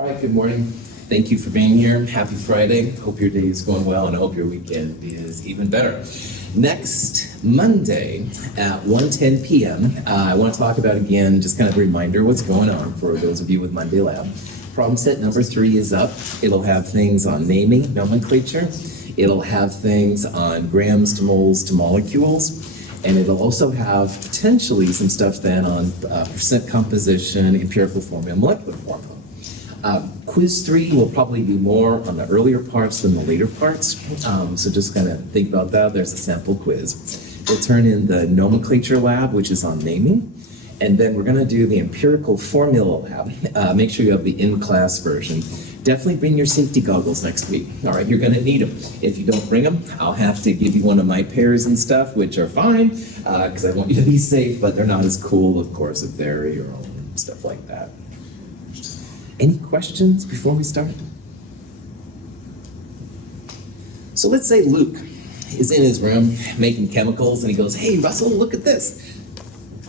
All right, good morning. Thank you for being here. Happy Friday. Hope your day is going well, and I hope your weekend is even better. Next Monday at 1:10 p.m., I want to talk about, again, just kind of a reminder what's going on for those of you with Monday Lab. Problem set number 3 is up. It'll have things on naming, nomenclature. It'll have things on grams to moles to molecules. And it'll also have potentially some stuff then on percent composition, empirical formula, molecular formula. Quiz 3 will probably be more on the earlier parts than the later parts. So just kind of think about that. There's a sample quiz. We'll turn in the nomenclature lab, which is on naming. And then we're going to do the empirical formula lab. Make sure you have the in-class version. Definitely bring your safety goggles next week. All right, you're going to need them. If you don't bring them, I'll have to give you one of my pairs and stuff, which are fine, because I want you to be safe, but they're not as cool, of course, if they're your own, stuff like that. Any questions before we start? So let's say Luke is in his room making chemicals, and he goes, "Hey, Russell, look at this."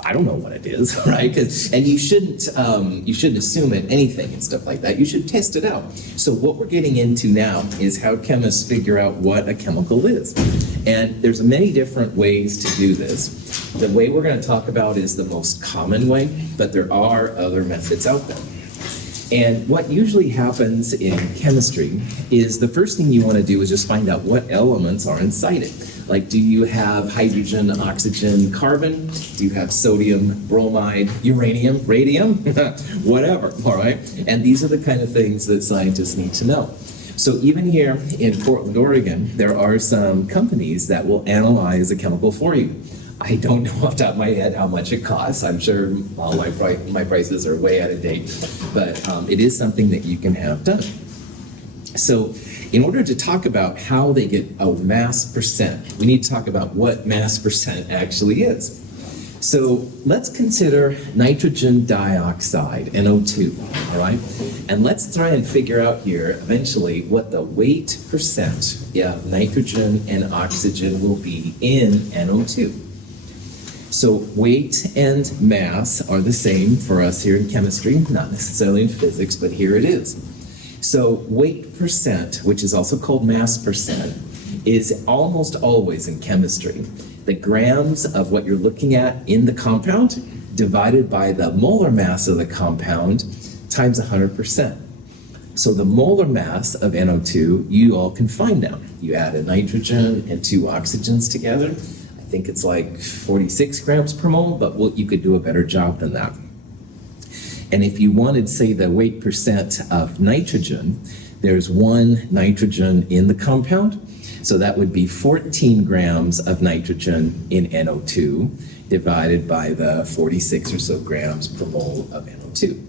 I don't know what it is, right? And you shouldn't assume it anything and stuff like that. You should test it out. So what we're getting into now is how chemists figure out what a chemical is. And there's many different ways to do this. The way we're going to talk about is the most common way, but there are other methods out there. And what usually happens in chemistry is the first thing you want to do is just find out what elements are inside it. Like, do you have hydrogen, oxygen, carbon? Do you have sodium, bromide, uranium, radium? Whatever, all right? And these are the kind of things that scientists need to know. So even here in Portland, Oregon, there are some companies that will analyze a chemical for you. I don't know off the top of my head how much it costs. I'm sure all my prices are way out of date, but it is something that you can have done. So in order to talk about how they get a mass percent, we need to talk about what mass percent actually is. So let's consider nitrogen dioxide, NO2, all right? And let's try and figure out here eventually what the weight percent of nitrogen and oxygen will be in NO2. So weight and mass are the same for us here in chemistry, not necessarily in physics, but here it is. So weight percent, which is also called mass percent, is almost always in chemistry the grams of what you're looking at in the compound divided by the molar mass of the compound times 100%. So the molar mass of NO2, you all can find now. You add a nitrogen and 2 oxygens together. I think it's like 46 grams per mole, but you could do a better job than that. And if you wanted, say, the weight percent of nitrogen, there's 1 nitrogen in the compound. So that would be 14 grams of nitrogen in NO2 divided by the 46 or so grams per mole of NO2.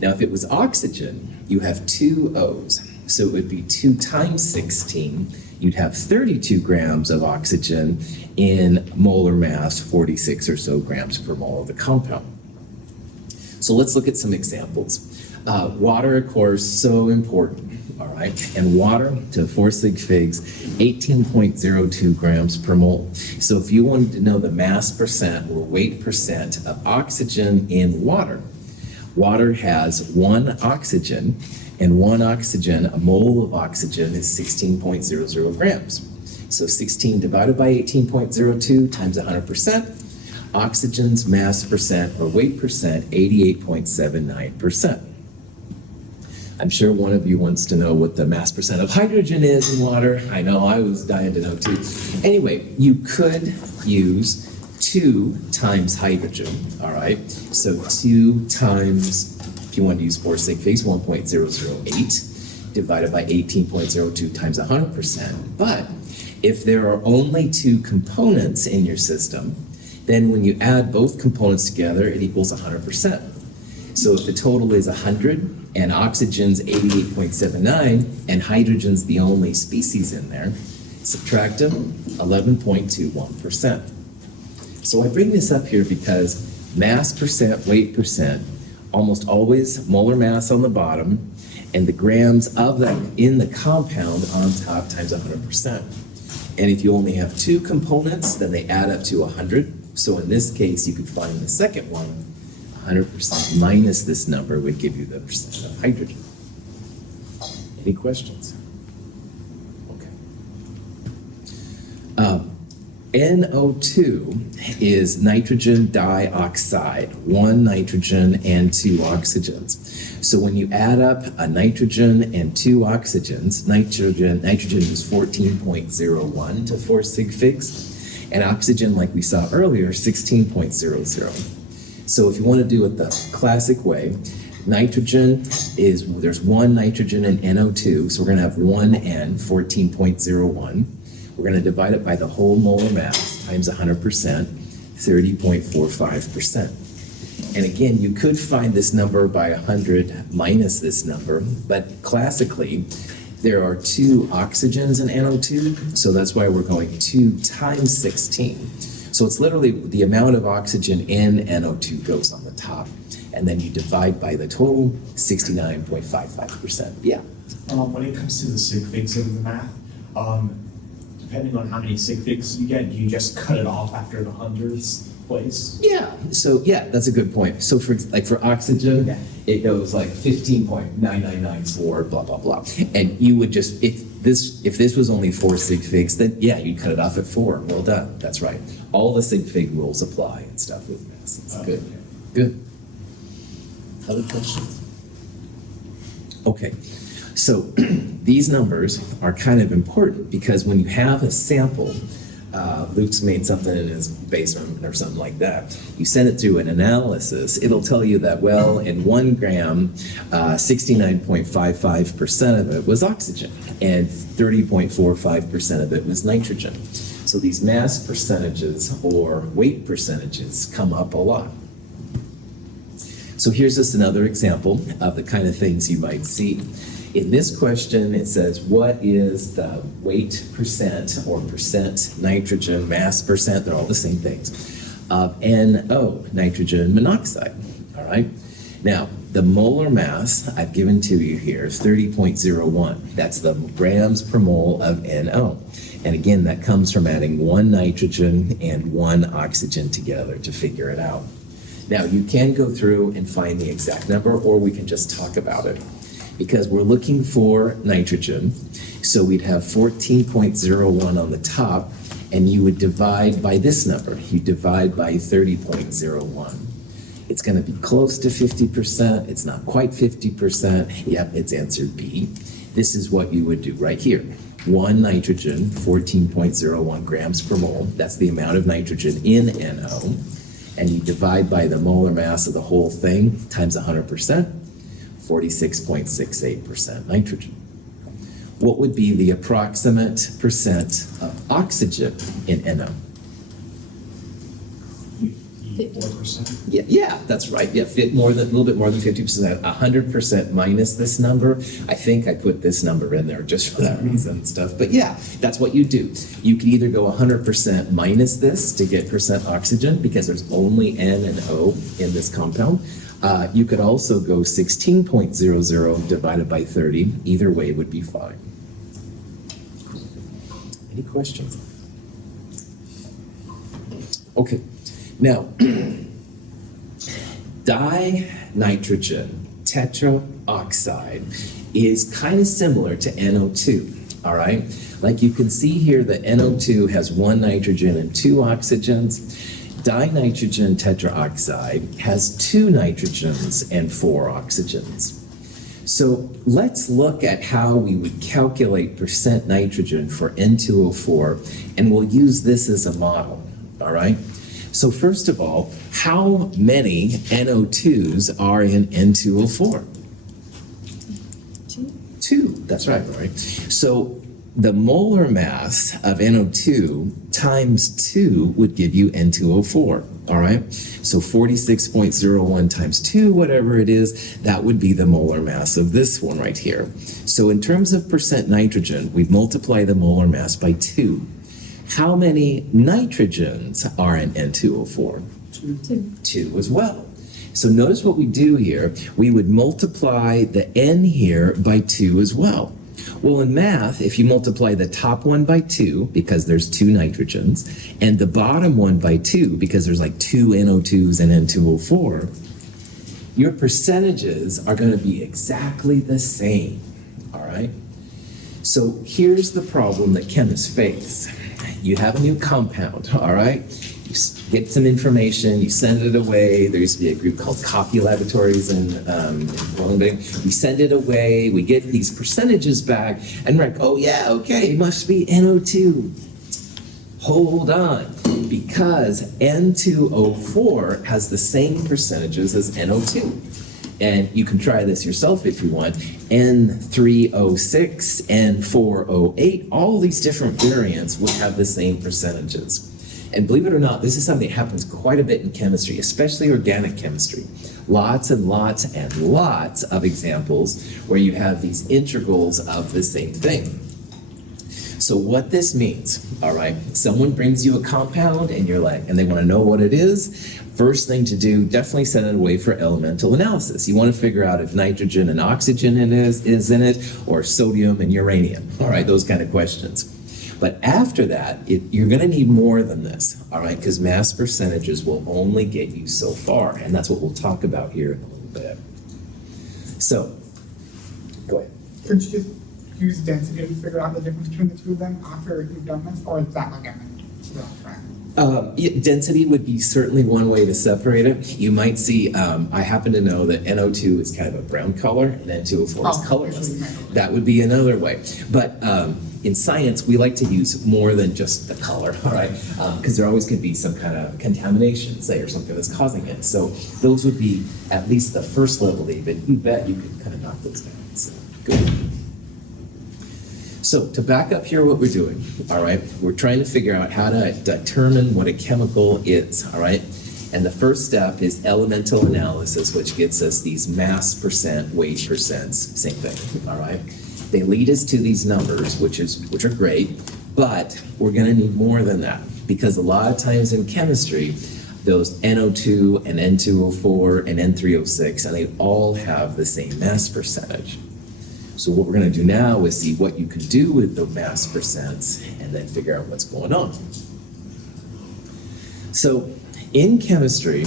Now, if it was oxygen, you have 2 O's. So it would be 2 times 16. You'd have 32 grams of oxygen in molar mass, 46 or so grams per mole of the compound. So let's look at some examples. Water, of course, so important, all right? And water to 4 sig figs, 18.02 grams per mole. So if you wanted to know the mass percent or weight percent of oxygen in water, water has 1 oxygen, and 1 oxygen, a mole of oxygen, is 16.00 grams. So 16 divided by 18.02 times 100%. Oxygen's mass percent or weight percent, 88.79%. I'm sure one of you wants to know what the mass percent of hydrogen is in water. I know, I was dying to know too. Anyway, you could use 2 times hydrogen, all right? So 2 times, if you want to use 4 sig figs, 1.008 divided by 18.02 times 100%. But if there are only 2 components in your system, then when you add both components together, it equals 100%. So if the total is 100 and oxygen's 88.79 and hydrogen's the only species in there, subtract them, 11.21%. So I bring this up here because mass percent, weight percent, almost always molar mass on the bottom and the grams of that in the compound on top times 100%. And if you only have 2 components, then they add up to 100. So in this case, you could find the second one, 100% minus this number would give you the percent of hydrogen. Any questions? Okay. NO2 is nitrogen dioxide, one nitrogen and two oxygens. So when you add up a nitrogen and two oxygens, nitrogen is 14.01 to 4 sig figs, and oxygen, like we saw earlier, 16.00. So if you want to do it the classic way, nitrogen is, there's one nitrogen in NO2, so we're going to have 1N, 14.01. We're going to divide it by the whole molar mass times 100%, 30.45%. And again, you could find this number by 100 minus this number, but classically, there are two oxygens in NO2, so that's why we're going 2 times 16. So it's literally the amount of oxygen in NO2 goes on the top, and then you divide by the total, 69.55%. Yeah? When it comes to the sig figs of the math, depending on how many sig figs you get, you just cut it off after the hundredth place? Yeah, so yeah, that's a good point. So for oxygen, Yeah. it goes like 15.9994, blah, blah, blah. And you would just, if this was only 4 sig figs, then yeah, you'd cut it off at 4. Well done, that's right. All the sig fig rules apply and stuff with mass. It's good. Okay. Good. Other questions? Okay, so these numbers are kind of important because when you have a sample, Luke's made something in his basement or something like that, you send it through an analysis, it'll tell you that, well, in 1 gram, 69.55% of it was oxygen and 30.45% of it was nitrogen. So these mass percentages or weight percentages come up a lot. So here's just another example of the kind of things you might see. In this question, it says, what is the weight percent or percent nitrogen, mass percent, they're all the same things, of NO, nitrogen monoxide, all right? Now, the molar mass I've given to you here is 30.01. That's the grams per mole of NO. And again, that comes from adding 1 nitrogen and 1 oxygen together to figure it out. Now, you can go through and find the exact number, or we can just talk about it. Because we're looking for nitrogen, so we'd have 14.01 on the top, and you would divide by this number. You divide by 30.01. It's going to be close to 50%. It's not quite 50%. Yep, it's answer B. This is what you would do right here. 1 nitrogen, 14.01 grams per mole. That's the amount of nitrogen in NO. And you divide by the molar mass of the whole thing times 100%. 46.68% nitrogen. What would be the approximate percent of oxygen in NO? 4%. Yeah, that's right. Yeah, a little bit more than 50%. 100% minus this number. I think I put this number in there just for that reason and stuff. But yeah, that's what you do. You can either go 100% minus this to get percent oxygen because there's only N and O in this compound. You could also go 16.00 divided by 30. Either way would be fine. Any questions? Okay, now, dinitrogen tetraoxide is kind of similar to NO2, all right? Like you can see here, the NO2 has 1 nitrogen and 2 oxygens. Dinitrogen tetraoxide has 2 nitrogens and 4 oxygens. So let's look at how we would calculate percent nitrogen for N2O4, and we'll use this as a model, all right? So first of all, how many NO2s are in N2O4? 2, that's right, Lori. So the molar mass of NO2 times 2 would give you N2O4, all right? So 46.01 times 2, whatever it is, that would be the molar mass of this one right here. So in terms of percent nitrogen, we multiply the molar mass by 2. How many nitrogens are in N2O4? 2 as well. So notice what we do here. We would multiply the N here by 2 as well. Well, in math, if you multiply the top one by 2, because there's 2 nitrogens, and the bottom one by 2, because there's like 2 NO2s and N2O4, your percentages are going to be exactly the same, all right? So here's the problem that chemists face. You have a new compound, all right? You get some information, you send it away. There used to be a group called Coffee Laboratories in London. We send it away, we get these percentages back, and we're like, oh yeah, okay, it must be NO2. Hold on, because N2O4 has the same percentages as NO2. And you can try this yourself if you want. N3O6, N4O8, all these different variants would have the same percentages. And believe it or not, this is something that happens quite a bit in chemistry, especially organic chemistry. Lots and lots and lots of examples where you have these integrals of the same thing. So what this means, all right, someone brings you a compound and you're like, and they want to know what it is. First thing to do, definitely send it away for elemental analysis. You want to figure out if nitrogen and oxygen is in it, or sodium and uranium, all right, those kind of questions. But after that, you're going to need more than this, all right, because mass percentages will only get you so far, and that's what we'll talk about here in a little bit. So, go ahead. Could you just use density to figure out the difference between the two of them after you've done this, or is that like a density would be certainly one way to separate it. You might see, I happen to know that NO2 is kind of a brown color and N2O4 is colorless. That would be another way. But in science, we like to use more than just the color, all right? Because there always could be some kind of contamination, say, or something that's causing it. So those would be at least the first level, but you bet you could kind of knock those down. So, good. So to back up here what we're doing, all right, we're trying to figure out how to determine what a chemical is, all right? And the first step is elemental analysis, which gets us these mass percent, weight percents, same thing, all right? They lead us to these numbers, which are great, but we're gonna need more than that, because a lot of times in chemistry, those NO2 and N2O4 and N3O6, and they all have the same mass percentage. So what we're going to do now is see what you can do with the mass percents and then figure out what's going on. So in chemistry,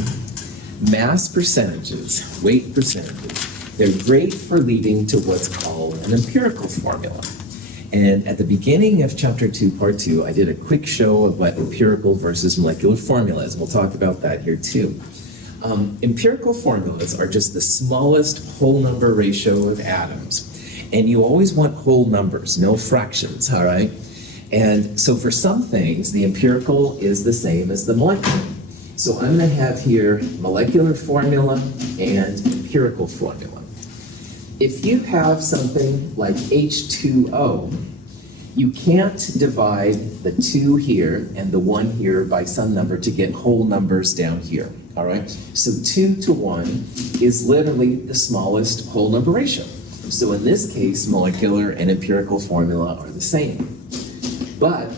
mass percentages, weight percentages, they're great for leading to what's called an empirical formula. And at the beginning of chapter 2, part 2, I did a quick show of what empirical versus molecular formula is. We'll talk about that here too. Empirical formulas are just the smallest whole number ratio of atoms. And you always want whole numbers, no fractions, all right? And so for some things, the empirical is the same as the molecular. So I'm going to have here molecular formula and empirical formula. If you have something like H2O, you can't divide the 2 here and the 1 here by some number to get whole numbers down here, all right? So 2 to 1 is literally the smallest whole number ratio. So in this case, molecular and empirical formula are the same. But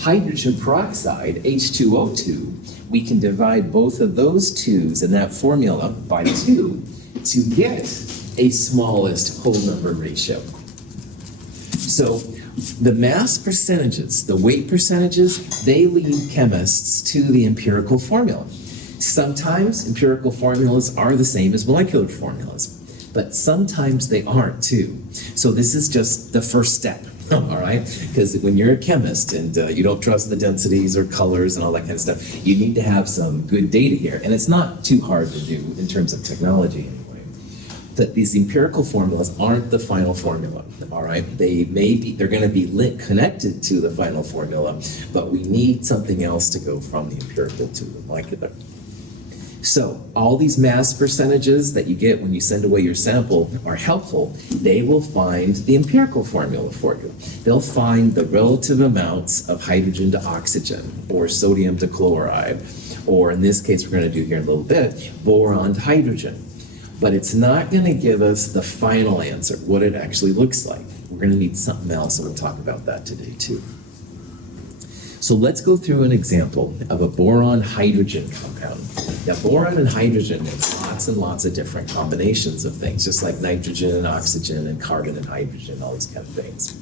hydrogen peroxide, H2O2, we can divide both of those 2's in that formula by 2 to get a smallest whole number ratio. So the mass percentages, the weight percentages, they lead chemists to the empirical formula. Sometimes empirical formulas are the same as molecular formulas, but sometimes they aren't too. So this is just the first step, all right? Because when you're a chemist and you don't trust the densities or colors and all that kind of stuff, you need to have some good data here. And it's not too hard to do in terms of technology anyway. That these empirical formulas aren't the final formula, all right? They're gonna be connected to the final formula, but we need something else to go from the empirical to the molecular. So all these mass percentages that you get when you send away your sample are helpful. They will find the empirical formula for you. They'll find the relative amounts of hydrogen to oxygen, or sodium to chloride, or in this case we're going to do here in a little bit, boron to hydrogen. But it's not going to give us the final answer, what it actually looks like. We're going to need something else, and we'll talk about that today too. So let's go through an example of a boron-hydrogen compound. Now, boron and hydrogen have lots and lots of different combinations of things, just like nitrogen and oxygen and carbon and hydrogen, all these kind of things.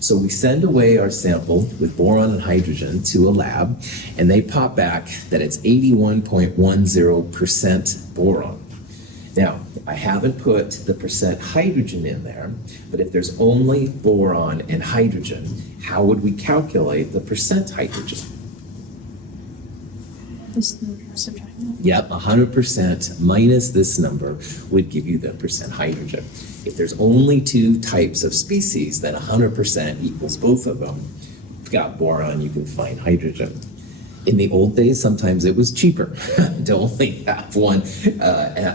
So we send away our sample with boron and hydrogen to a lab, and they pop back that it's 81.10% boron. Now, I haven't put the percent hydrogen in there, but if there's only boron and hydrogen, how would we calculate the percent hydrogen? This number, subtract that. Yep, 100% minus this number would give you the percent hydrogen. If there's only two types of species, then 100% equals both of them. If you've got boron, you can find hydrogen. In the old days, sometimes it was cheaper to only have one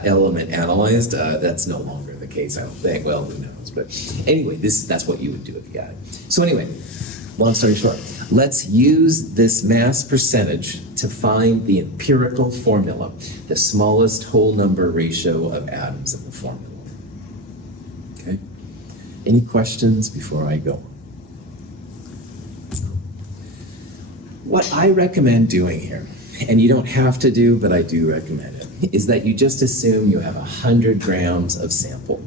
element analyzed. That's no longer the case, I don't think. Well, who knows? But anyway, that's what you would do if you got it. So anyway, long story short, let's use this mass percentage to find the empirical formula, the smallest whole number ratio of atoms in the formula. Okay? Any questions before I go? What I recommend doing here, and you don't have to do, but I do recommend it, is that you just assume you have 100 grams of sample.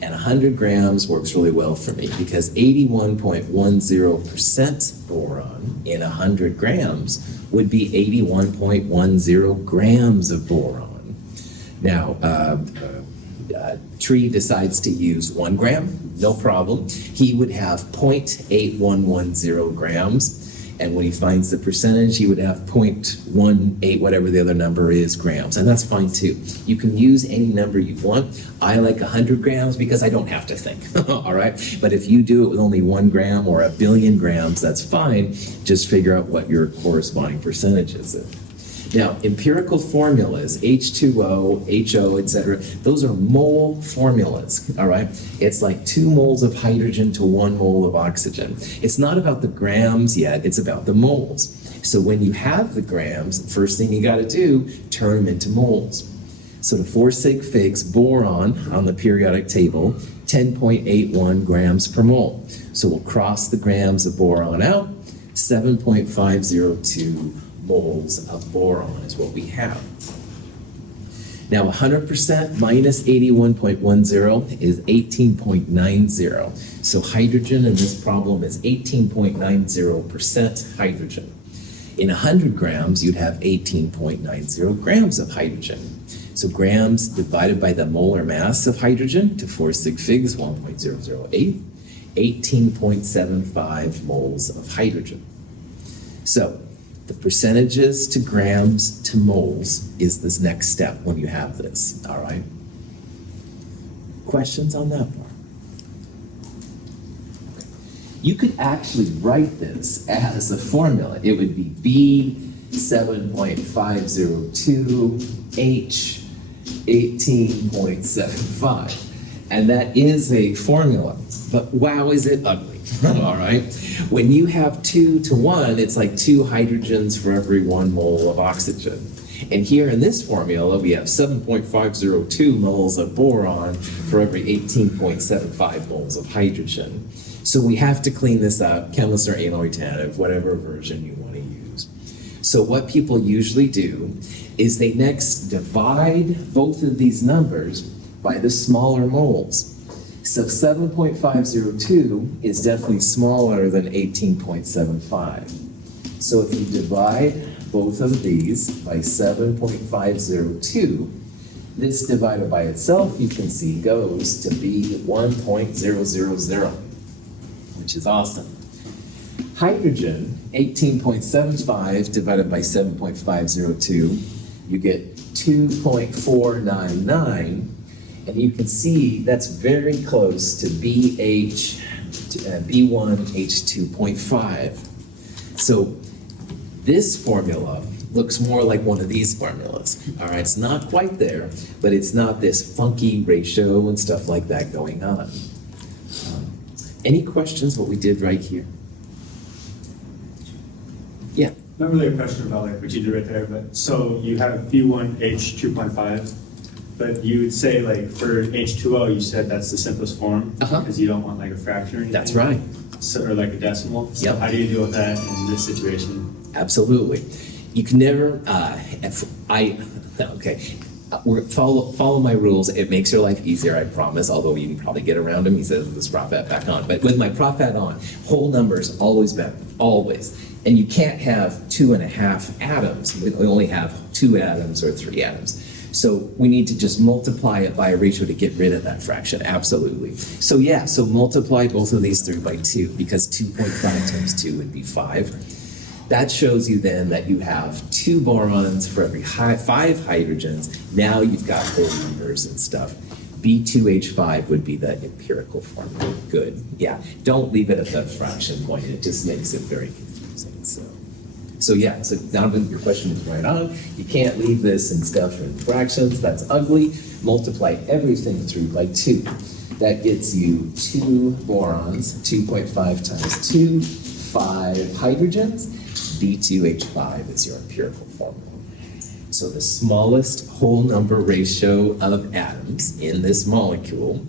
And 100 grams works really well for me because 81.10% boron in 100 grams would be 81.10 grams of boron. Now, Tree decides to use 1 gram, no problem. He would have 0.8110 grams. And when he finds the percentage, he would have 0.18, whatever the other number is, grams. And that's fine too. You can use any number you want. I like 100 grams because I don't have to think, all right? But if you do it with only 1 gram or 1 billion grams, that's fine. Just figure out what your corresponding percentage is. Now, empirical formulas, H2O, HO, etc., those are mole formulas, all right? It's like 2 moles of hydrogen to 1 mole of oxygen. It's not about the grams yet, it's about the moles. So when you have the grams, the first thing you got to do, turn them into moles. So the 4 sig figs boron on the periodic table, 10.81 grams per mole. So we'll cross the grams of boron out, 7.502 moles of boron is what we have. Now 100% minus 81.10 is 18.90. So hydrogen in this problem is 18.90% hydrogen. In 100 grams, you'd have 18.90 grams of hydrogen. So grams divided by the molar mass of hydrogen to 4 sig figs, 1.008, 18.75 moles of hydrogen. So the percentages to grams to moles is this next step when you have this, all right? Questions on that part? You could actually write this as a formula. It would be B7.502, H 18.75. And that is a formula, but wow, is it ugly. All right. When you have 2 to 1, it's like 2 hydrogens for every 1 mole of oxygen. And here in this formula, we have 7.502 moles of boron for every 18.75 moles of hydrogen. So we have to clean this up, chemists are anal retentive, whatever version you want to use. So what people usually do is they next divide both of these numbers by the smaller moles. So 7.502 is definitely smaller than 18.75. So if you divide both of these by 7.502, this divided by itself, you can see, goes to be 1.000, which is awesome. Hydrogen, 18.75 divided by 7.502, you get 2.499. And you can see that's very close to B1H2.5. So this formula looks more like one of these formulas. All right, it's not quite there, but it's not this funky ratio and stuff like that going on. Any questions what we did right here? Yeah. Not really a question about like what you did right there, but so you have B1H2.5. But you would say, like, for H2O, you said that's the simplest form because you don't want, like, a fraction or anything. That's right. So, or, like, a decimal. So Yep. how do you deal with that in this situation? Absolutely. You can never, follow my rules. It makes your life easier, I promise, although you can probably get around them. He says, this prof hat back on. But with my prof hat on, whole numbers always better, always. And you can't have 2.5 atoms. You only have 2 atoms or 3 atoms. So we need to just multiply it by a ratio to get rid of that fraction, absolutely. So yeah, so multiply both of these through by 2, because 2.5 times 2 would be 5. That shows you then that you have 2 borons for every 5 hydrogens. Now you've got whole numbers and stuff. B2H5 would be the empirical formula. Good, yeah. Don't leave it at the fraction point. It just makes it very confusing, So yeah, so now your question is right on. You can't leave this in stuff in fractions. That's ugly. Multiply everything through by 2. That gets you 2 borons, 2.5 times 2, 5 hydrogens. B2H5 is your empirical formula. So the smallest whole number ratio of atoms in this molecule,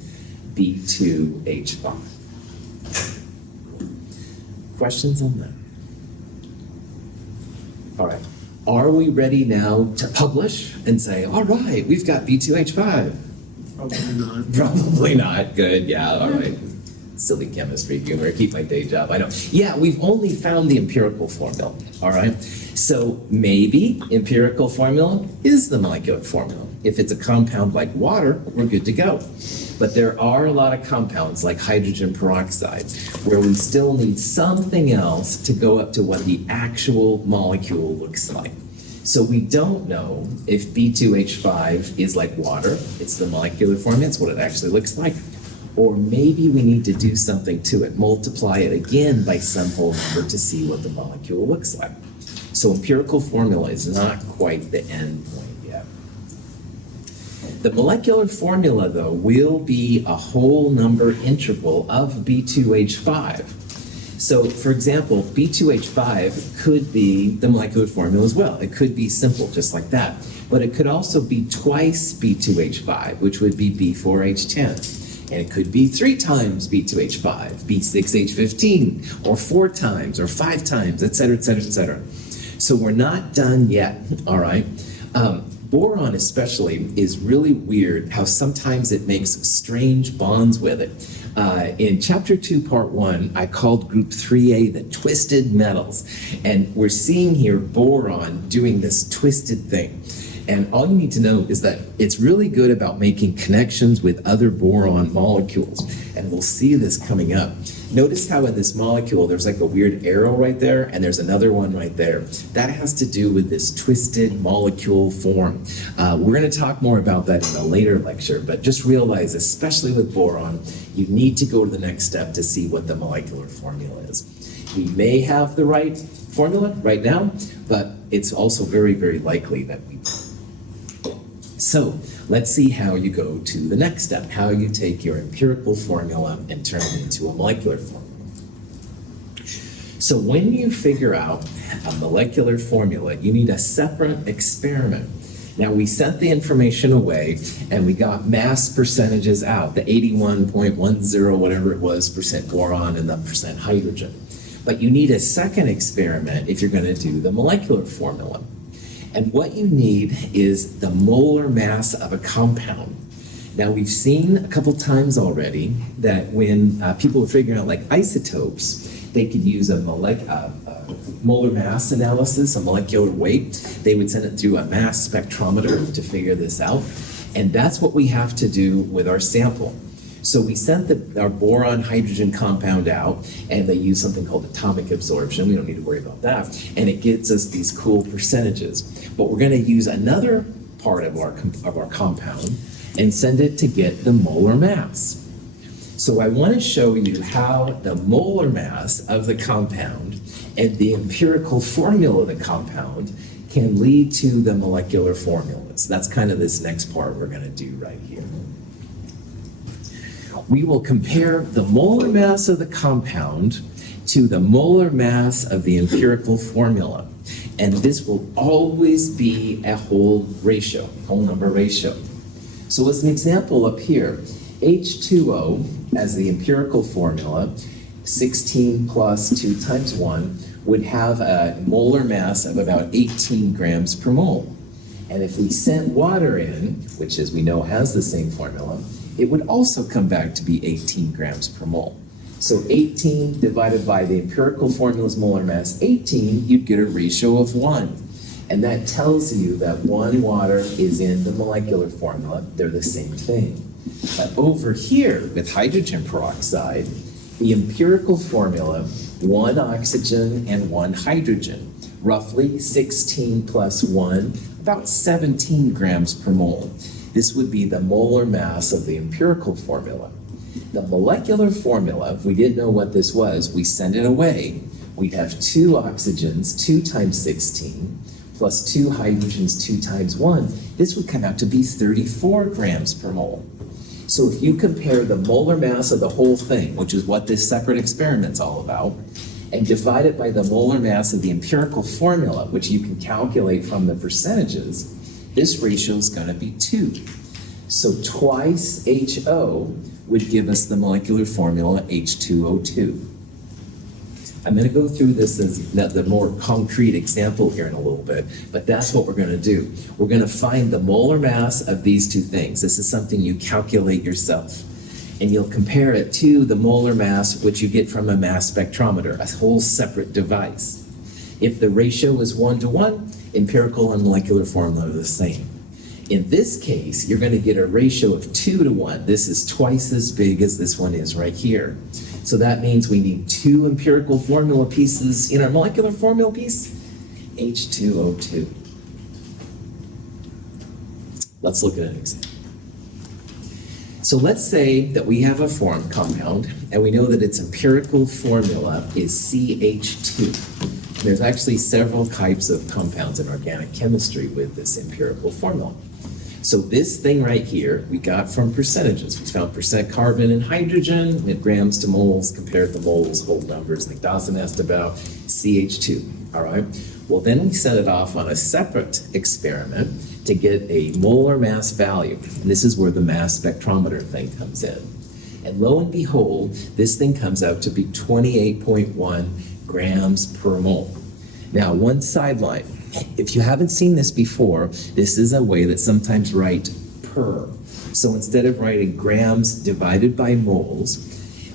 B2H5. Questions on that? All right. Are we ready now to publish and say, all right, we've got B2H5? Probably not. Probably not. Good. Yeah. All right. Silly chemistry humor. Keep my day job. I know. Yeah, we've only found the empirical formula. All right. So maybe empirical formula is the molecular formula. If it's a compound like water, we're good to go. But there are a lot of compounds like hydrogen peroxide where we still need something else to go up to what the actual molecule looks like. So we don't know if B2H5 is like water. It's the molecular formula. It's what it actually looks like. Or maybe we need to do something to it, multiply it again by some whole number to see what the molecule looks like. So empirical formula is not quite the end point yet. The molecular formula, though, will be a whole number integral of B2H5. So, for example, B2H5 could be the molecular formula as well. It could be simple, just like that. But it could also be twice B2H5, which would be B4H10. And it could be 3 times B2H5, B6H15, or 4 times, or 5 times, et cetera, et cetera, et cetera. So we're not done yet, all right? Boron especially is really weird how sometimes it makes strange bonds with it. In chapter 2, part 1, I called group 3A the twisted metals. And we're seeing here boron doing this twisted thing. And all you need to know is that it's really good about making connections with other boron molecules. And we'll see this coming up. Notice how in this molecule, there's like a weird arrow right there, and there's another one right there. That has to do with this twisted molecule form. We're going to talk more about that in a later lecture, but just realize, especially with boron, you need to go to the next step to see what the molecular formula is. We may have the right formula right now, but it's also very, very likely that we don't. So let's see how you go to the next step, how you take your empirical formula and turn it into a molecular formula. So when you figure out a molecular formula, you need a separate experiment. Now we sent the information away and we got mass percentages out, the 81.10 whatever it was percent boron and the percent hydrogen. But you need a second experiment if you're going to do the molecular formula. And what you need is the molar mass of a compound. Now we've seen a couple times already that when people were figuring out like isotopes, they could use a molar mass analysis, a molecular weight. They would send it through a mass spectrometer to figure this out. And that's what we have to do with our sample. So we sent our boron hydrogen compound out, and they use something called atomic absorption. We don't need to worry about that. And it gets us these cool percentages. But we're going to use another part of our compound and send it to get the molar mass. So I want to show you how the molar mass of the compound and the empirical formula of the compound can lead to the molecular formulas. That's kind of this next part we're going to do right here. We will compare the molar mass of the compound to the molar mass of the empirical formula. And this will always be a whole number ratio. So as an example up here, H2O as the empirical formula, 16 plus 2 times 1, would have a molar mass of about 18 grams per mole. And if we sent water in, which as we know has the same formula, it would also come back to be 18 grams per mole. So 18 divided by the empirical formula's molar mass 18, you'd get a ratio of 1. And that tells you that one water is in the molecular formula, they're the same thing. But over here with hydrogen peroxide, the empirical formula, one oxygen and one hydrogen, roughly 16 plus 1, about 17 grams per mole. This would be the molar mass of the empirical formula. The molecular formula, if we didn't know what this was, we send it away. We'd have 2 oxygens, 2 times 16, plus 2 hydrogens, 2 times 1. This would come out to be 34 grams per mole. So if you compare the molar mass of the whole thing, which is what this separate experiment's all about, and divide it by the molar mass of the empirical formula, which you can calculate from the percentages, this ratio is going to be 2. So twice HO would give us the molecular formula H2O2. I'm going to go through this as the more concrete example here in a little bit, but that's what we're going to do. We're going to find the molar mass of these two things. This is something you calculate yourself. And you'll compare it to the molar mass, which you get from a mass spectrometer, a whole separate device. If the ratio is 1-to-1, empirical and molecular formula are the same. In this case, you're going to get a ratio of 2-to-1. This is twice as big as this one is right here. So that means we need 2 empirical formula pieces in our molecular formula piece, H2O2. Let's look at an example. So let's say that we have a compound, and we know that its empirical formula is CH2. There's actually several types of compounds in organic chemistry with this empirical formula. So this thing right here, we got from percentages. We found percent carbon and hydrogen, in grams to moles, compared to moles, whole numbers, like Dawson asked about CH2, all right? Well, then we set it off on a separate experiment to get a molar mass value. And this is where the mass spectrometer thing comes in. And lo and behold, this thing comes out to be 28.1 grams per mole. Now, one sideline. If you haven't seen this before, this is a way that sometimes write per. So instead of writing grams divided by moles,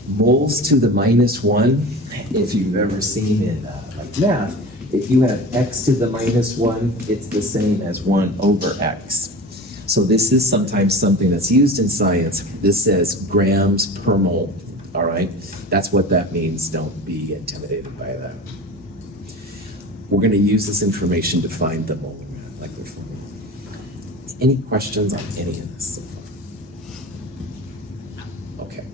moles to the -1, if you've ever seen in like math, if you have x to the -1, it's the same as 1 over x. So this is sometimes something that's used in science. This says grams per mole, all right? That's what that means. Don't be intimidated by that. We're going to use this information to find the molecular formula. Any questions on any of this so far? Okay.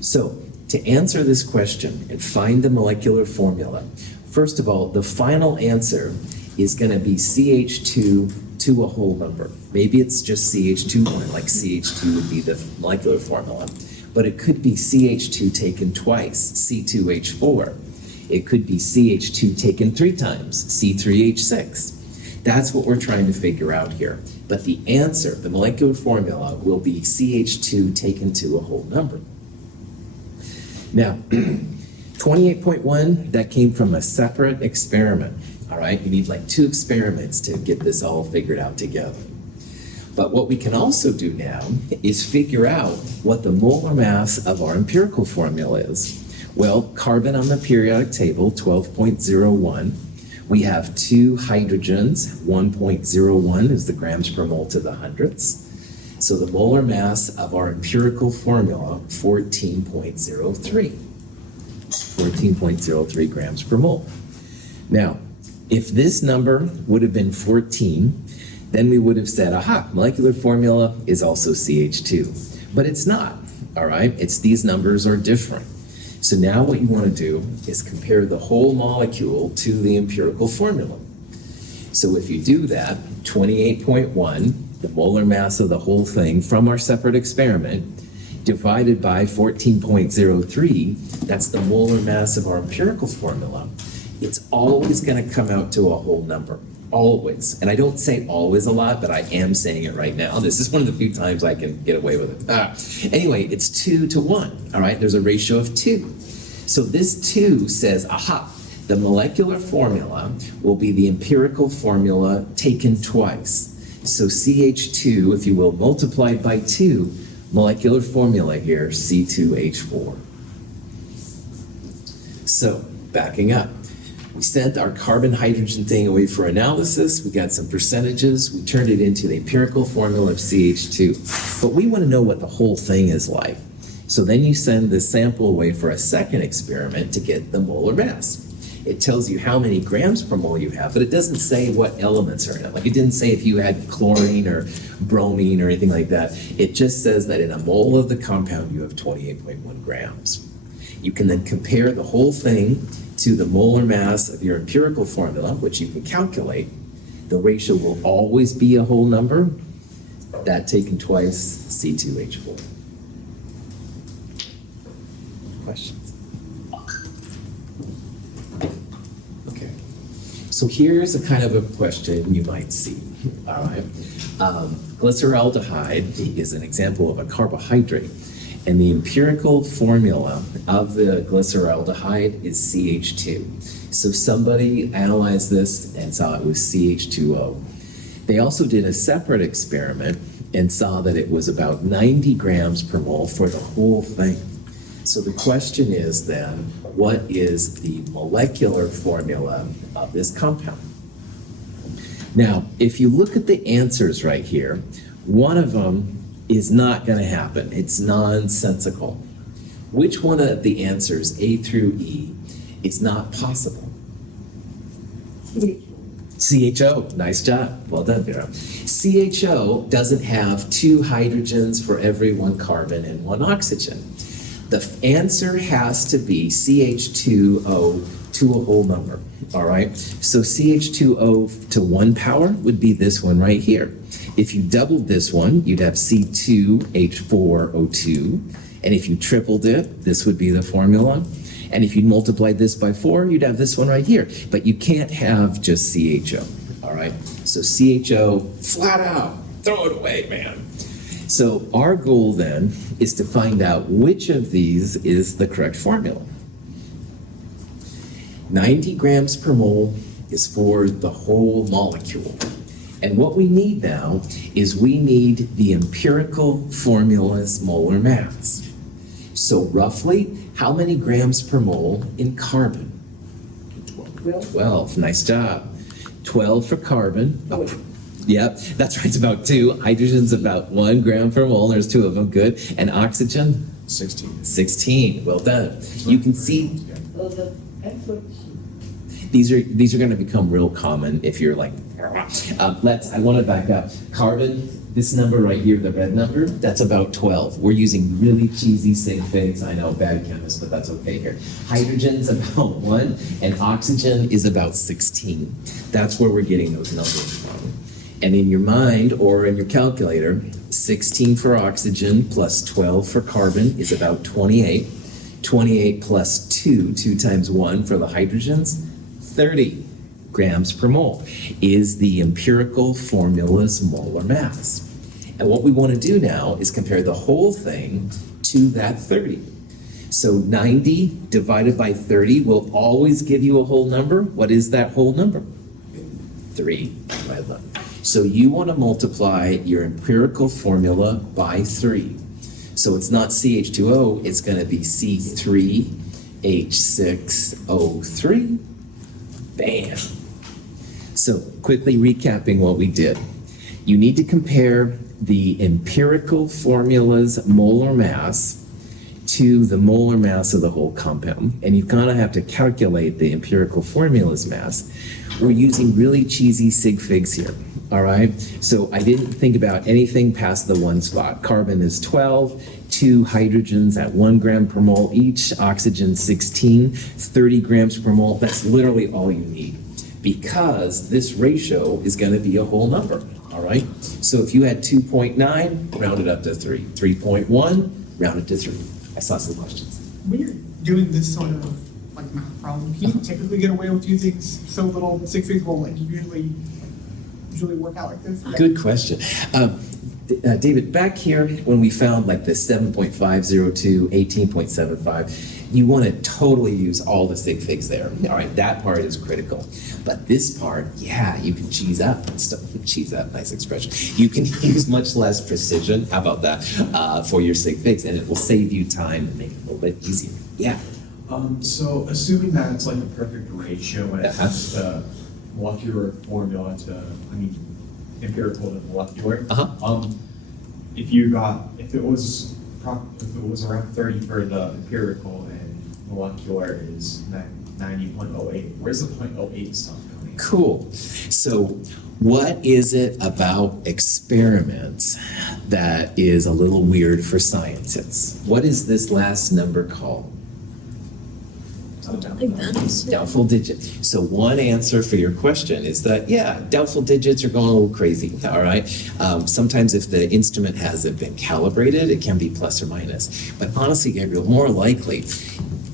So to answer this question and find the molecular formula, first of all, the final answer is going to be CH2 to a whole number. Maybe it's just CH2, like CH2 would be the molecular formula, but it could be CH2 taken twice, C2H4. It could be CH2 taken 3 times, C3H6. That's what we're trying to figure out here. But the answer, the molecular formula, will be CH2 taken to a whole number. Now, 28.1, that came from a separate experiment, all right? You need like 2 experiments to get this all figured out together. But what we can also do now is figure out what the molar mass of our empirical formula is. Well, carbon on the periodic table, 12.01. We have 2 hydrogens, 1.01 is the grams per mole to the hundredths. So the molar mass of our empirical formula, 14.03. 14.03 grams per mole. Now, if this number would have been 14, then we would have said, aha, molecular formula is also CH2. But it's not, all right? It's these numbers are different. So now what you want to do is compare the whole molecule to the empirical formula. So if you do that, 28.1, the molar mass of the whole thing from our separate experiment, divided by 14.03, that's the molar mass of our empirical formula, it's always going to come out to a whole number. Always. And I don't say always a lot, but I am saying it right now. This is one of the few times I can get away with it. Anyway, it's 2-to-1, all right? There's a ratio of 2. So this 2 says, aha, the molecular formula will be the empirical formula taken twice. So CH2, if you will, multiplied by 2, molecular formula here, C2H4. So, backing up. We sent our carbon hydrogen thing away for analysis. We got some percentages. We turned it into the empirical formula of CH2. But we want to know what the whole thing is like. So then you send the sample away for a second experiment to get the molar mass. It tells you how many grams per mole you have, but it doesn't say what elements are in it. Like it didn't say if you had chlorine or bromine or anything like that. It just says that in a mole of the compound you have 28.1 grams. You can then compare the whole thing to the molar mass of your empirical formula, which you can calculate. The ratio will always be a whole number. That taken twice, C2H4. Questions? Okay. So here's a kind of a question you might see. All right. Glyceraldehyde is an example of a carbohydrate. And the empirical formula of the glyceraldehyde is CH2. So somebody analyzed this and saw it was CH2O. They also did a separate experiment and saw that it was about 90 grams per mole for the whole thing. So the question is then, what is the molecular formula of this compound? Now, if you look at the answers right here, one of them is not going to happen. It's nonsensical. Which one of the answers, A through E, is not possible? CHO. Nice job. Well done, Vera. CHO doesn't have 2 hydrogens for every 1 carbon and 1 oxygen. The answer has to be CH2O to a whole number, all right? So CH2O to 1 power would be this one right here. If you doubled this one, you'd have C2H4O2. And if you tripled it, this would be the formula. And if you multiplied this by 4, you'd have this one right here. But you can't have just CHO, all right? So CHO, flat out, throw it away, man. So our goal then is to find out which of these is the correct formula. 90 grams per mole is for the whole molecule. And what we need now is we need the empirical formula's molar mass. So roughly, how many grams per mole in carbon? 12. Nice job. 12 for carbon. Oh, yep, that's right, it's about 2. Hydrogen's about 1 gram per mole. There's 2 of them, good. And oxygen? 16. 16, well done. You can see these are going to become real common if you're like, I want to back up. Carbon, this number right here, the red number, that's about 12. We're using really cheesy sig figs. I know, bad chemist, but that's okay here. Hydrogen's about 1, and oxygen is about 16. That's where we're getting those numbers from. And in your mind or in your calculator, 16 for oxygen plus 12 for carbon is about 28. 28 plus 2 times 1 for the hydrogens, 30 grams per mole is the empirical formula's molar mass. And what we want to do now is compare the whole thing to that 30. So 90 divided by 30 will always give you a whole number. What is that whole number? 3. So you want to multiply your empirical formula by 3. So it's not CH2O, it's going to be C3H6O3. Bam. So quickly recapping what we did. You need to compare the empirical formula's molar mass to the molar mass of the whole compound. And you kind of have to calculate the empirical formula's mass. We're using really cheesy sig figs here, all right? So I didn't think about anything past the 1 spot. Carbon is 12, 2 hydrogens at 1 gram per mole each, oxygen 16, 30 grams per mole. That's literally all you need because this ratio is going to be a whole number, all right? So if you had 2.9, round it up to 3. 3.1, round it to 3. I saw some questions. When you're doing this sort of like math problem, can you typically get away with using so little sig figs? Will like usually work out like this? Good question. David, back here when we found like the 7.502, 18.75, you want to totally use all the sig figs there. All right, that part is critical. But this part, yeah, you can cheese up and stuff. Cheese up, nice expression. You can use much less precision, how about that, for your sig figs, and it will save you time and make it a little bit easier. Yeah. So assuming that it's like a perfect ratio when it comes to molecular formula to, empirical to molecular. If it was around 30 for the empirical and molecular is 90.08, where's the 0.08 stuff coming? Cool. So what is it about experiments that is a little weird for scientists? What is this last number called? Like that. Doubtful digit. So one answer for your question is that, yeah, doubtful digits are going a little crazy, all right? Sometimes if the instrument hasn't been calibrated, it can be plus or minus. But honestly, Gabriel, more likely,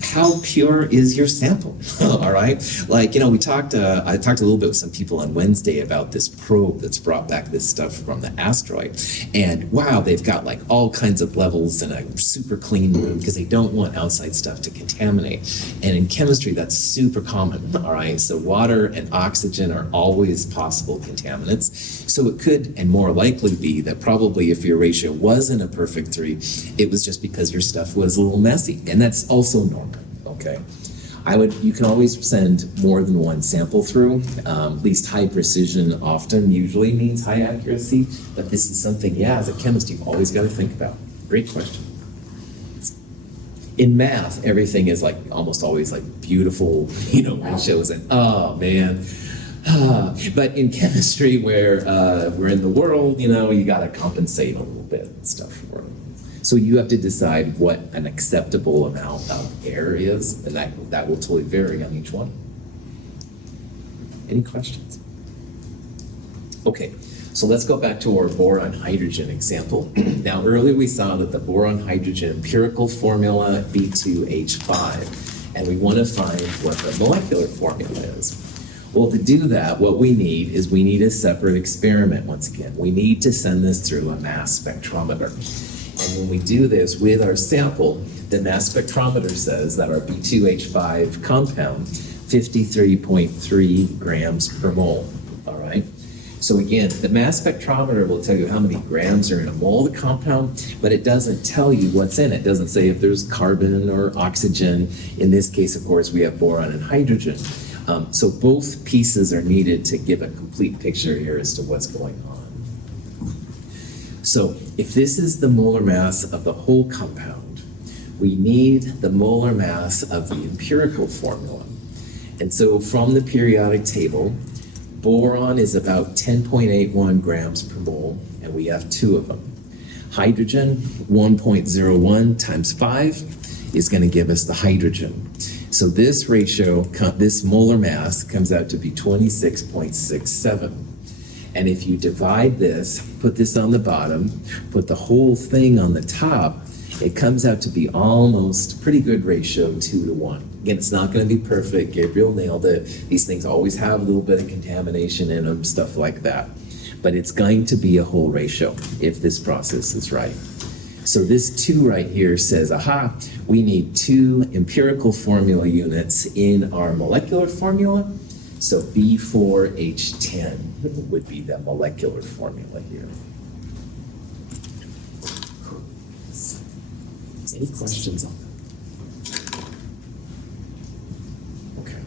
how pure is your sample? All right, like I talked a little bit with some people on Wednesday about this probe that's brought back this stuff from the asteroid, and wow, they've got like all kinds of levels in a super clean room because they don't want outside stuff to contaminate. And in chemistry, that's super common. All right, so water and oxygen are always possible contaminants. So it could and more likely be that probably if your ratio wasn't a perfect 3, it was just because your stuff was a little messy, and that's also normal. Okay, you can always send more than one sample through. At least high precision often usually means high accuracy, but this is something, as a chemist, you've always got to think about. Great question. In math, everything is like almost always like beautiful, ratios and oh man. But in chemistry, where we're in the world, you got to compensate a little bit and stuff for it. So you have to decide what an acceptable amount of error is, and that will totally vary on each one. Any questions? Okay, so let's go back to our boron hydrogen example. Now earlier we saw that the boron hydrogen empirical formula B2H5, and we want to find what the molecular formula is. Well, to do that, what we need a separate experiment once again. We need to send this through a mass spectrometer. And when we do this with our sample, the mass spectrometer says that our B2H5 compound, 53.3 grams per mole, all right? So again, the mass spectrometer will tell you how many grams are in a mole of the compound, but it doesn't tell you what's in it. It doesn't say if there's carbon or oxygen. In this case, of course, we have boron and hydrogen. So both pieces are needed to give a complete picture here as to what's going on. So if this is the molar mass of the whole compound, we need the molar mass of the empirical formula. And so from the periodic table, boron is about 10.81 grams per mole, and we have 2 of them. Hydrogen, 1.01 times 5 is going to give us the hydrogen. So this ratio, this molar mass, comes out to be 26.67. And if you divide this, put this on the bottom, put the whole thing on the top, it comes out to be almost pretty good ratio 2 to 1. Again, it's not going to be perfect. Gabriel nailed it. These things always have a little bit of contamination in them, stuff like that. But it's going to be a whole ratio if this process is right. So this 2 right here says, aha, we need 2 empirical formula units in our molecular formula. So B4H10 would be the molecular formula here. Any questions on that? Okay.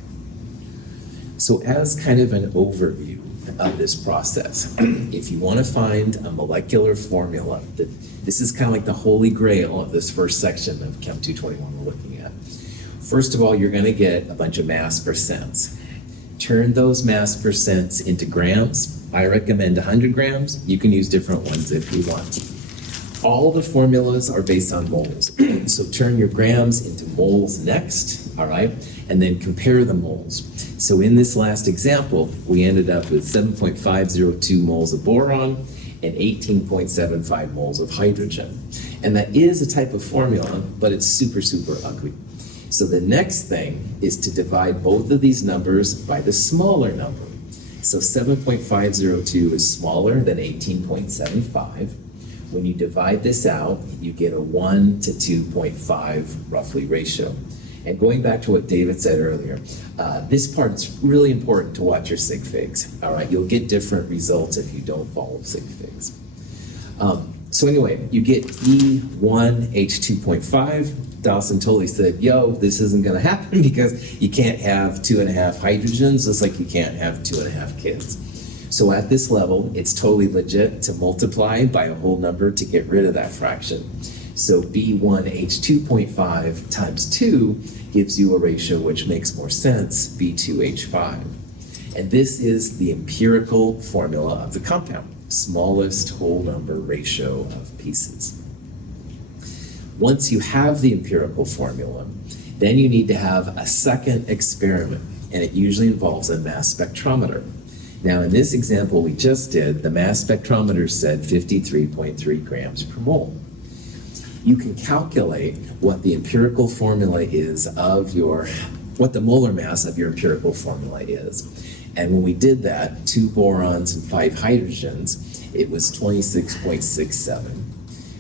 So as kind of an overview of this process, if you want to find a molecular formula, this is kind of like the holy grail of this first section of Chem 221 we're looking at. First of all, you're going to get a bunch of mass percents. Turn those mass percents into grams. I recommend 100 grams. You can use different ones if you want. All the formulas are based on moles. So turn your grams into moles next, all right? And then compare the moles. So in this last example, we ended up with 7.502 moles of boron and 18.75 moles of hydrogen. And that is a type of formula, but it's super, super ugly. So the next thing is to divide both of these numbers by the smaller number. So 7.502 is smaller than 18.75. When you divide this out, you get a 1 to 2.5 roughly ratio. And going back to what David said earlier, this part is really important to watch your sig figs. All right, you'll get different results if you don't follow sig figs. So anyway, you get E1H2.5 Dawson totally said, yo, this isn't gonna happen because you can't have 2.5 hydrogens, just like you can't have 2.5 kids. So at this level, it's totally legit to multiply by a whole number to get rid of that fraction. So B1H2.5 times 2 gives you a ratio which makes more sense, B2H5. And this is the empirical formula of the compound, smallest whole number ratio of pieces. Once you have the empirical formula, then you need to have a second experiment, and it usually involves a mass spectrometer. Now, in this example we just did, the mass spectrometer said 53.3 grams per mole. You can calculate what the empirical formula is of what the molar mass of your empirical formula is. And when we did that, 2 borons and 5 hydrogens, it was 26.67.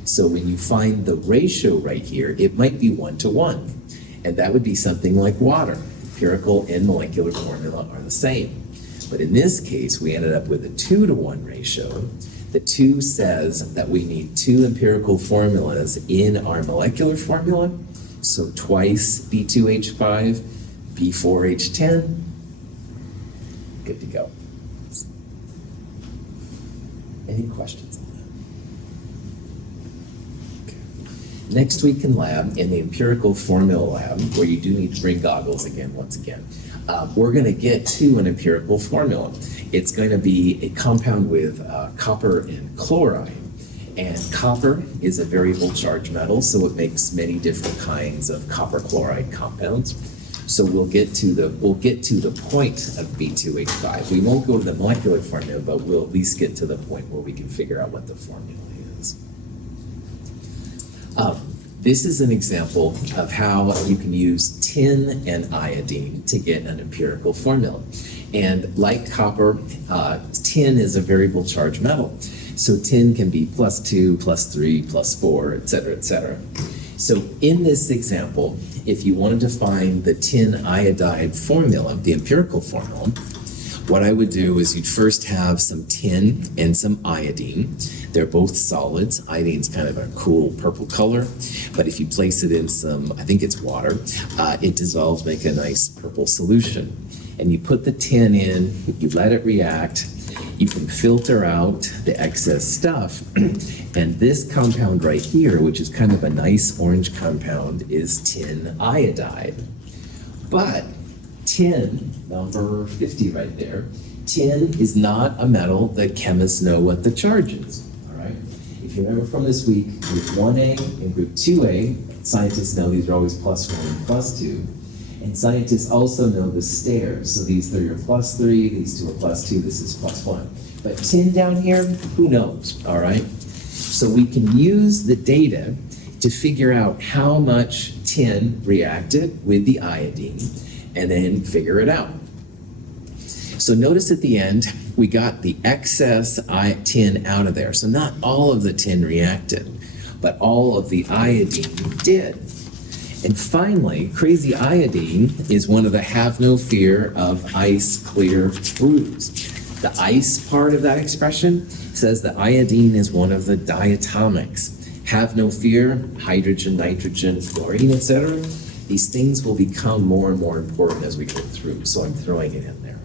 So when you find the ratio right here, it might be 1-to-1. And that would be something like water. Empirical and molecular formula are the same. But in this case, we ended up with a 2-to-1 ratio. The 2 says that we need 2 empirical formulas in our molecular formula. So twice B2H5, B4H10, good to go. Any questions on that? Okay. Next week in lab, in the empirical formula lab, where you do need to bring goggles again, once again, we're going to get to an empirical formula. It's going to be a compound with copper and chloride. And copper is a variable charge metal, so it makes many different kinds of copper chloride compounds. So we'll get to the point of B2H5. We won't go to the molecular formula, but we'll at least get to the point where we can figure out what the formula is. This is an example of how you can use tin and iodine to get an empirical formula. And like copper, tin is a variable charge metal. So tin can be +2, +3, +4, et cetera, et cetera. So in this example, if you wanted to find the tin iodide formula, the empirical formula, what I would do is you'd first have some tin and some iodine. They're both solids. Iodine's kind of a cool purple color, but if you place it in some, I think it's water, it dissolves, make a nice purple solution. And you put the tin in, you let it react, you can filter out the excess stuff, and this compound right here, which is kind of a nice orange compound, is tin iodide. But tin, number 50 right there, tin is not a metal that chemists know what the charge is, all right? If you remember from this week, group 1A and group 2A, scientists know these are always +1 and +2. And scientists also know the stairs. So these 3 are +3, these 2 are +2, this is +1. But tin down here, who knows, all right? So we can use the data to figure out how much tin reacted with the iodine and then figure it out. So notice at the end, we got the excess tin out of there. So not all of the tin reacted, but all of the iodine did. And finally, crazy iodine is one of the have no fear of ice clear brews. The ice part of that expression says that iodine is one of the diatomics. Have no fear, hydrogen, nitrogen, fluorine, etc. These things will become more and more important as we go through, so I'm throwing it in there.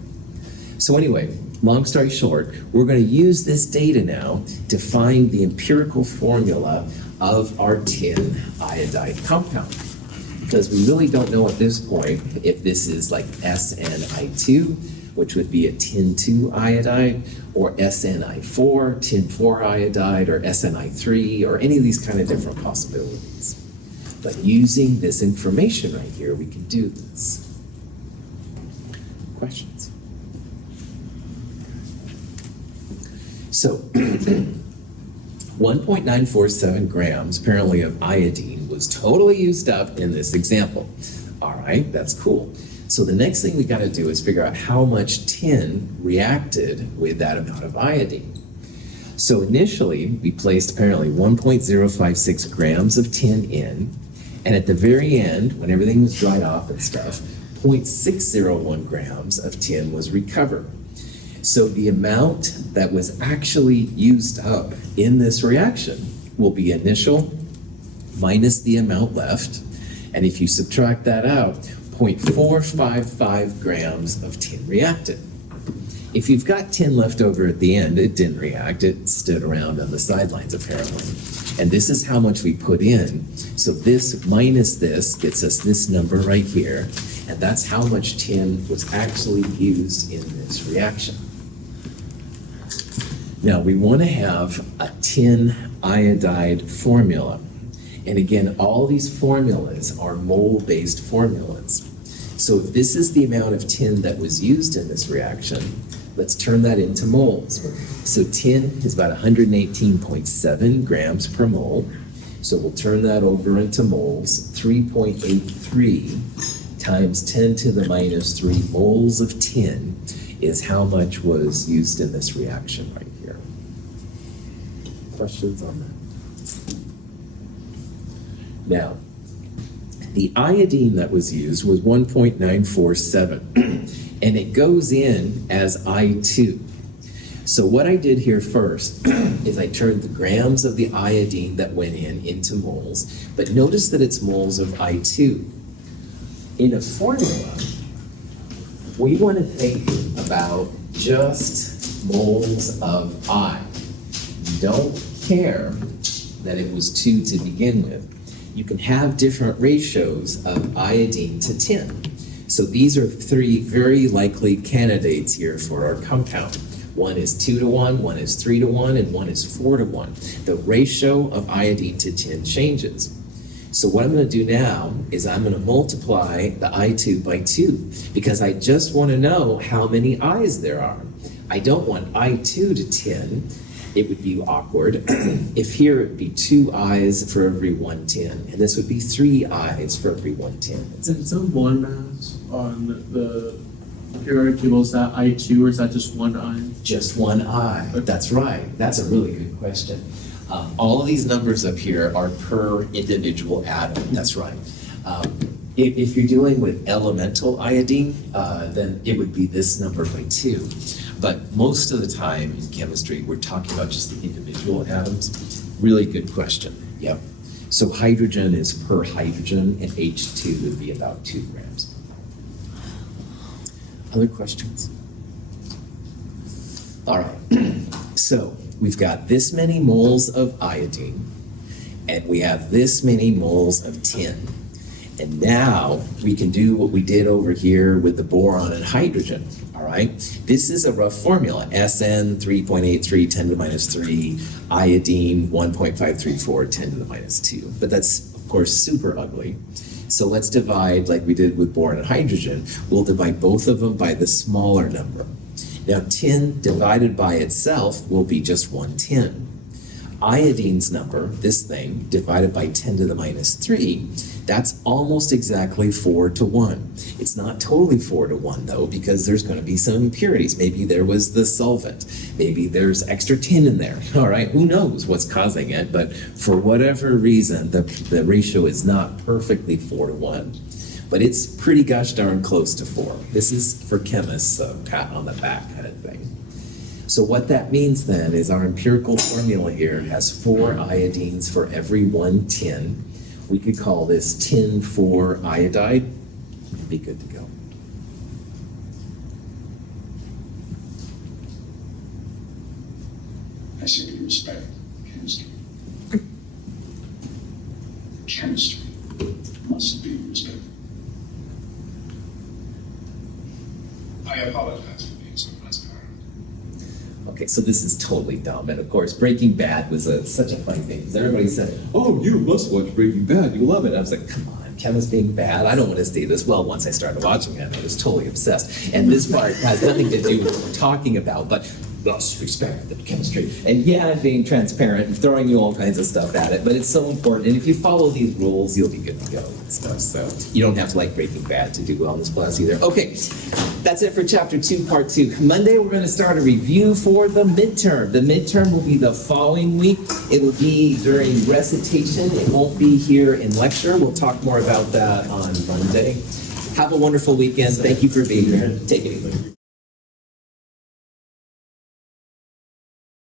So anyway, long story short, we're going to use this data now to find the empirical formula of our tin iodide compound. Because we really don't know at this point if this is like SNI2, which would be a tin-2 iodide, or SNI4, tin-4 iodide, or SNI3, or any of these kind of different possibilities. But using this information right here, we can do this. Questions? So, 1.947 grams, apparently, of iodine was totally used up in this example. All right, that's cool. So the next thing we got to do is figure out how much tin reacted with that amount of iodine. So initially, we placed apparently 1.056 grams of tin in, and at the very end, when everything was dried off and stuff, 0.601 grams of tin was recovered. So the amount that was actually used up in this reaction will be initial minus the amount left, And if you subtract that out, 0.455 grams of tin reacted. If you've got tin left over at the end, it didn't react, it stood around on the sidelines apparently. And this is how much we put in. So this minus this gets us this number right here, and that's how much tin was actually used in this reaction. Now we want to have a tin iodide formula. And again, all these formulas are mole-based formulas. So if this is the amount of tin that was used in this reaction, let's turn that into moles. So tin is about 118.7 grams per mole. So we'll turn that over into moles. 3.83 times 10 to the minus 3 moles of tin is how much was used in this reaction right here. Questions on that? Now, the iodine that was used was 1.947, and it goes in as I2. So what I did here first is I turned the grams of the iodine that went in into moles, but notice that it's moles of I2. In a formula, we want to think about just moles of I. Don't care that it was 2 to begin with. You can have different ratios of iodine to tin. So these are 3 very likely candidates here for our compound. One is 2 to 1, one is 3 to 1, and one is 4 to 1. The ratio of iodine to tin changes. So what I'm going to do now is I'm going to multiply the I2 by 2 because I just want to know how many I's there are. I don't want I2 to tin. It would be awkward if here it would be 2 I's for every 1 tin, and this would be 3 I's for every 1 tin. Is it one mass on the periodic table? Is that I2 or is that just 1 I? Just 1 I. That's right. That's a really good question. All of these numbers up here are per individual atom. That's right. If you're dealing with elemental iodine, then it would be this number by 2. But most of the time in chemistry, we're talking about just the individual atoms. Really good question. Yep. So hydrogen is per hydrogen, and H2 would be about 2 grams. Other questions? All right. So we've got this many moles of iodine, and we have this many moles of tin. And now we can do what we did over here with the boron and hydrogen, all right? This is a rough formula, SN 3.83, 10 to the minus 3, iodine 1.534, 10 to the minus 2. But that's, of course, super ugly. So let's divide like we did with boron and hydrogen. We'll divide both of them by the smaller number. Now, tin divided by itself will be just 1 tin. Iodine's number, this thing, divided by 10 to the minus 3, that's almost exactly 4 to 1. It's not totally 4 to 1 though, because there's going to be some impurities. Maybe there was the solvent. Maybe there's extra tin in there. All right, who knows what's causing it, but for whatever reason, the ratio is not perfectly 4 to 1. But it's pretty gosh darn close to 4. This is for chemists, a pat on the back kind of thing. So what that means then is our empirical formula here has 4 iodines for every 1 tin. We could call this tin 4 iodide. It'd be good to go. I simply respect chemistry. Chemistry must be respected. I apologize for being so transparent. Okay, so this is totally dumb, and of course, Breaking Bad was such a funny thing, because everybody said, oh, you must watch Breaking Bad, you love it. I was like, come on, chemists being bad, I don't want to see this. Well, once I started watching it, I was totally obsessed. And this part has nothing to do with what we're talking about, but must respect the chemistry. And yeah, I'm being transparent and throwing you all kinds of stuff at it, but it's so important. And if you follow these rules, you'll be good to go and stuff. So you don't have to like Breaking Bad to do well in this class either. Okay, that's it for Chapter 2, Part 2. Monday, we're going to start a review for the midterm. The midterm will be the following week. It will be during recitation. It won't be here in lecture. We'll talk more about that on Monday. Have a wonderful weekend. Thank you for being here. Take it easy.